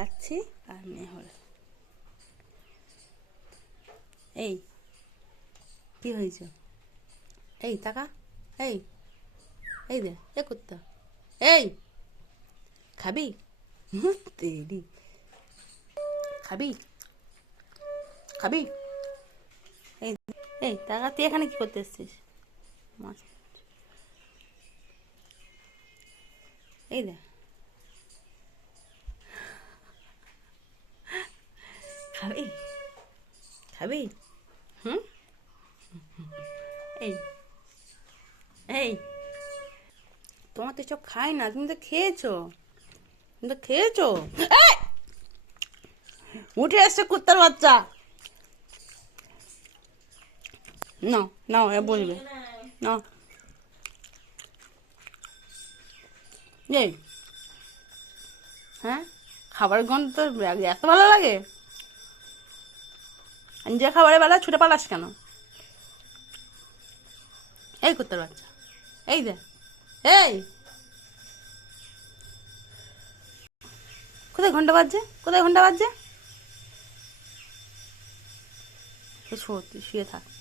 খাচ্ছি আর মেহর। এই কি হয়েছে? এই টাকা, এই এই দে, এ কুত্তা, এই খাবি? তেরি, খাবি খাবি? এই এই টাকা, তুই এখানে কি করতে এসছিস? মাছ, এই দে, খাবি? খাবি? হুম, এই এই তোমার তো সব খাই না, তুমি তো খেয়েছো, তুমি তো খেয়েছো। এই! উঠে এসছে কুত্তার বাচ্চা। নাও নাও, এ বলবে নাও। এই, হ্যাঁ, খাবার গন্ধ তোর এত ভালো লাগে? যে খাবারের বেলা ছুটে পালাস কেন? এই কুত্তার বাচ্চা, এই দে, এই কোথায় ঘন্টা বাজছে, কোথায় ঘন্টা বাজছে? সত্যি শুয়ে থাক।